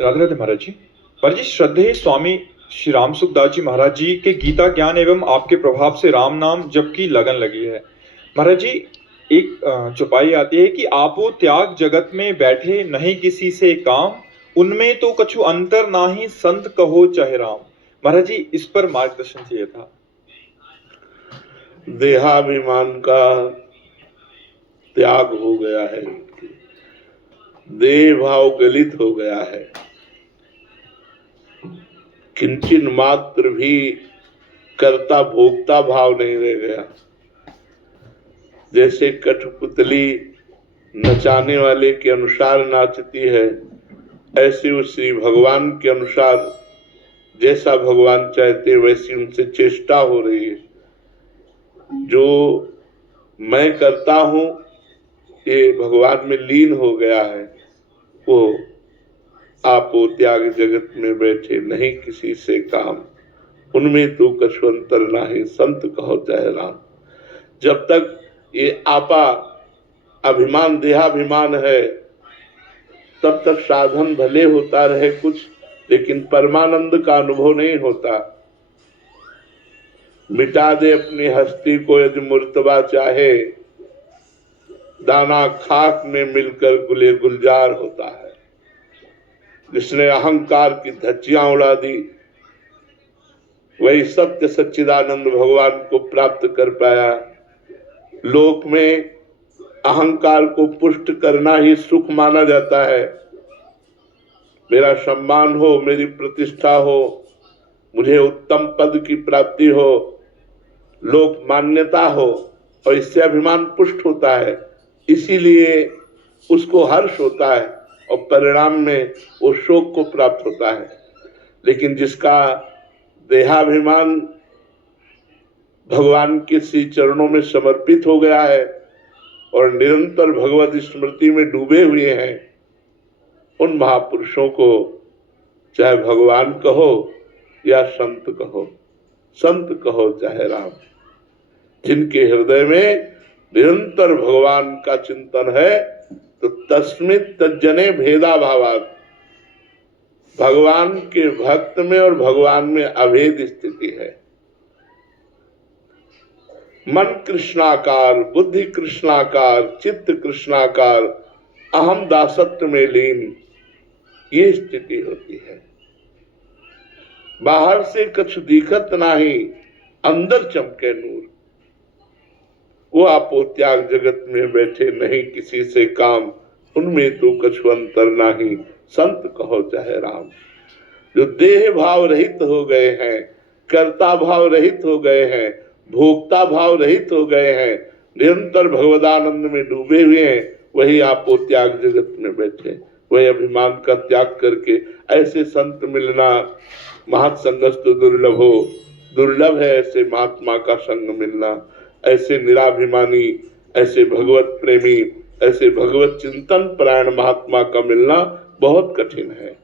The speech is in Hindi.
राधे राधे महाराज जी। महाराज जी, श्रद्धेय स्वामी श्री राम सुखदास जी महाराज जी के गीता ज्ञान एवं आपके प्रभाव से राम नाम जप की लगन लगी है। महाराज जी, एक चौपाई आती है कि आपो त्याग जगत में बैठे नहीं किसी से काम, उनमें तो कछु अंतर नाही संत कहो चाहे राम। महाराज जी, इस पर मार्गदर्शन चाहिए था। देहाभिमान का त्याग हो गया है, देह भाव गलित हो गया है, किंचन मात्र भी कर्ता भोक्ता भाव नहीं रह गया। जैसे कठपुतली नचाने वाले के अनुसार नाचती है, ऐसे उसी भगवान के अनुसार जैसा भगवान चाहते वैसी उनसे चेष्टा हो रही है। जो मैं करता हूं ये भगवान में लीन हो गया है। वो आपो त्याग जगत में बैठे नहीं किसी से काम, उनमें तो कछु अंतर नाही संत कहो चाहे राम। जब तक ये आपा अभिमान देहाभिमान है तब तक साधन भले होता रहे कुछ, लेकिन परमानंद का अनुभव नहीं होता। मिटा दे अपनी हस्ती को यदि मुर्तबा चाहे, दाना खाक में मिलकर गुले गुलजार होता है। जिसने अहंकार की धज्जियां उड़ा दी वही सत्य सच्चिदानंद भगवान को प्राप्त कर पाया। लोक में अहंकार को पुष्ट करना ही सुख माना जाता है। मेरा सम्मान हो, मेरी प्रतिष्ठा हो, मुझे उत्तम पद की प्राप्ति हो, लोक मान्यता हो, और इससे अभिमान पुष्ट होता है। इसीलिए उसको हर्ष होता है और परिणाम में वो शोक को प्राप्त होता है। लेकिन जिसका देहाभिमान भगवान के श्री चरणों में समर्पित हो गया है और निरंतर भगवत स्मृति में डूबे हुए हैं, उन महापुरुषों को चाहे भगवान कहो या संत कहो, संत कहो चाहे राम, जिनके हृदय में निरंतर भगवान का चिंतन है, तो तस्मित् तज्जने भेदा भावात्, भगवान के भक्त में और भगवान में अभेद स्थिति है। मन कृष्णाकार, बुद्धि कृष्णाकार, चित्त कृष्णाकार, अहम दासत्व में लीन, ये स्थिति होती है। बाहर से कुछ दिखत नाही, अंदर चमके नूर। वो आपो त्याग जगत में बैठे नहीं किसी से काम, उनमें तो कछु अंतर नाही संत कहो चाहे राम। जो देह भाव रहित हो गए हैं, कर्ता भाव रहित हो गए हैं, भोक्ता भाव रहित हो गए हैं, निरंतर भगवदानंद में डूबे हुए हैं, वही आपो त्याग जगत में बैठे। वही अभिमान का त्याग करके ऐसे संत मिलना महत्संगस्तु दुर्लभो, दुर्लभ है ऐसे महात्मा का संग मिलना। ऐसे निराभिमानी, ऐसे भगवत प्रेमी, ऐसे भगवत चिंतन परायण महात्मा का मिलना बहुत कठिन है।